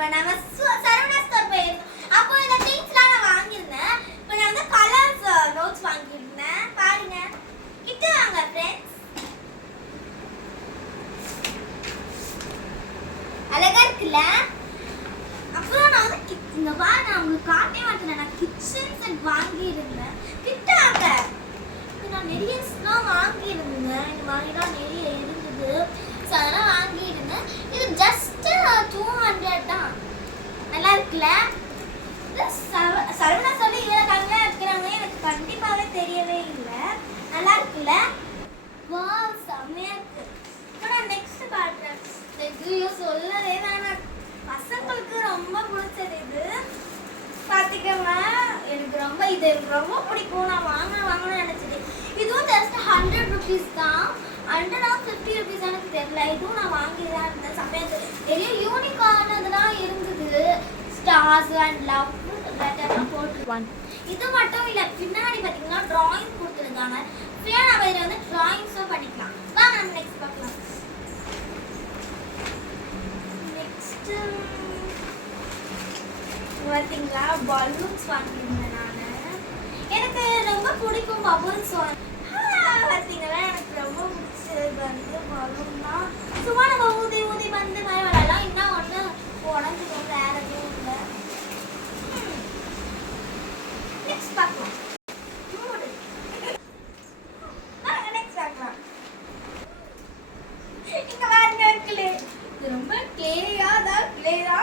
இப்போ நம்ம சரவணா ஸ்டோர் போயிருந்தோம். அப்போ இந்த திங்ஸ்லாம் நான் வாங்கியிருந்தேன். இப்போ நான் வந்து கலர்ஸ் நோட்ஸ் வாங்கியிருந்தேன். பாருங்க, கிட்ட வாங்க ஃப்ரெண்ட்ஸ். அழகா இருக்குல்ல? அப்புறம் நான் வந்து இந்த வாரம் நான் உங்களுக்கு காட்டவே மாட்டேன். நான் கிச்சன் செட் வாங்கியிருந்தேன். கிட்ட வாங்க. நான் நிறைய ஸ்லாம் வாங்கியிருந்தேன். இது வாங்கி தான் நிறைய இருந்தது. ஸோ அதெல்லாம் வாங்கியிருந்தேன். இது ஜஸ்ட் 200 தான். நல்லா இருக்குல்ல? இது சரவணா சொல்லி இவ்வளோ கம்மியாக இருக்கிறாங்க. எனக்கு கண்டிப்பாகவே தெரியவே இல்லை. நல்லா இருக்குல்ல? வா, செம்மையாக இருக்கு. இப்போ நான் நெக்ஸ்ட் காட்டுறேன். ஐயோ, சொல்லவே வேணாம். பசங்களுக்கு ரொம்ப பிடிச்சது இது. பார்த்துக்கோங்க, எனக்கு ரொம்ப இது எனக்கு ரொம்ப பிடிக்கும். நான் வாங்கணும்னு நினச்சிட்டு. இதுவும் ஜஸ்ட் 100 rupees தான். 100 or 50 rupees எனக்கு தெரியல. இதுவும் நான் வாங்கிதான் இருந்தேன். சமையல் நிறைய யூனிக்கானதுலாம் இருந்தது. ஸ்டார்ஸ் அண்ட் லவ் லெட்டர்லாம் போட்டுருவாங்க. இது மட்டும் இல்லை, பின்னாடி பார்த்தீங்கன்னா ட்ராயிங் கொடுத்துருக்காங்க. ஃப்ரீயாக நம்ம இதில் வந்து ட்ராயிங்ஸும் பண்ணிக்கலாம். வாங்க நம்ம நெக்ஸ்ட் பார்க்கலாம். நெக்ஸ்ட்டு பார்த்தீங்களா, பலூன்ஸ் வாங்கியிருந்தேன் நான். எனக்கு ரொம்ப பிடிக்கும் பலூன்ஸ். பார்த்தீங்களா, எனக்கு ரொம்ப பிடிச்சது வந்து பலூன் தான். சும்மா நம்ம ஊதி ஊதி வந்து மாதிரி வரலாம். இன்னும் ஒன்று உடஞ்சிடும், வேற எதுவும் இல்லை. நெக்ஸ்ட் பார்க்கலாம். நெக்ஸ்ட் பார்க்கலாம். இங்கே பாருங்க, கிளே. இது ரொம்ப கிளேயா தான்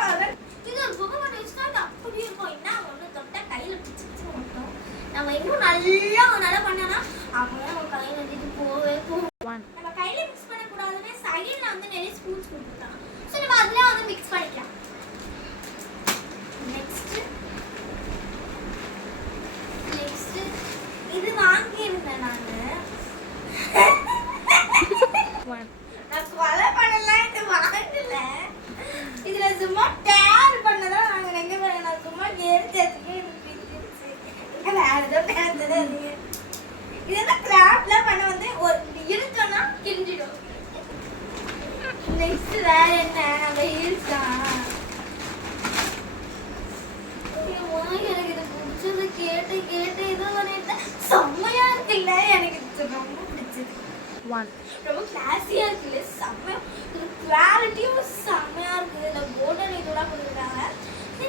அதான். இது ஒரு பொம்மை மட்டும் வச்சுன்னா அது அப்படியே இருக்கும். என்ன ஒன்று தொட்டா கையில் பிடிச்சி மட்டும் நம்ம இன்னும் நல்லா பண்ணோம்னா அப்புறம் நம்ம கையில் வந்துட்டு போகவே போகும். நம்ம கையில மிக்ஸ் பண்ணக்கூடாதுன்னு சைடில் வந்து நிறைய ஸ்பூன்ஸ் கொடுத்துருக்காங்க. ஸோ நம்ம அதில் வந்து மிக்ஸ் பண்ணிக்கலாம். நெக்ஸ்ட்டு இது வாங்கியிருந்தேன் நான் கொலை பண்ணலாம். இது வாங்கல. இதில் சும்மா டேர் பண்ணதான் நாங்கள் ரெண்டு பேரும். நான் சும்மா எரிச்சதுக்கு வேற ஏதோ பேர்ந்தது. இதெல்லாம் கிராஃப்ட்லாம் பண்ண வந்து ஒரு இழுத்தோம்னா கிழிஞ்சிடும். நெக்ஸ்ட் வேற என்ன, நம்ம ஹீல்ஸ் தான். எனக்கு இது பிடிச்சது கேட்டு இது பண்ணிட்டு செம்மையா இருக்குல்ல. எனக்கு இது ரொம்ப பிடிச்சது. ரொம்ப கிளாஸியா இருக்குல்ல, செம்மையா. இது குவாலிட்டியும் செம்மையா இருக்குது. இதில் கோல்டன் இதெல்லாம் கொடுத்துருக்காங்க.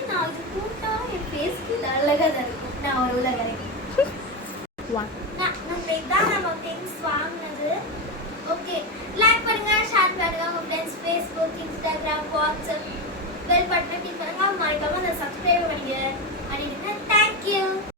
நான் இது போட்டா என் ஃபேஸ்க்கு அழகா தான் இருக்கும். நான் ஒரு உள்ள கிடைக்கும். நம்ம இதான் நம்ம திங்ஸ் வாங்கினது. ஓகே, லைக் பண்ணுங்க, ஷேர் பண்ணுங்க. உங்க friends, Facebook, Instagram, WhatsApp bell பட்டனை கிளிக் பண்ணுங்க.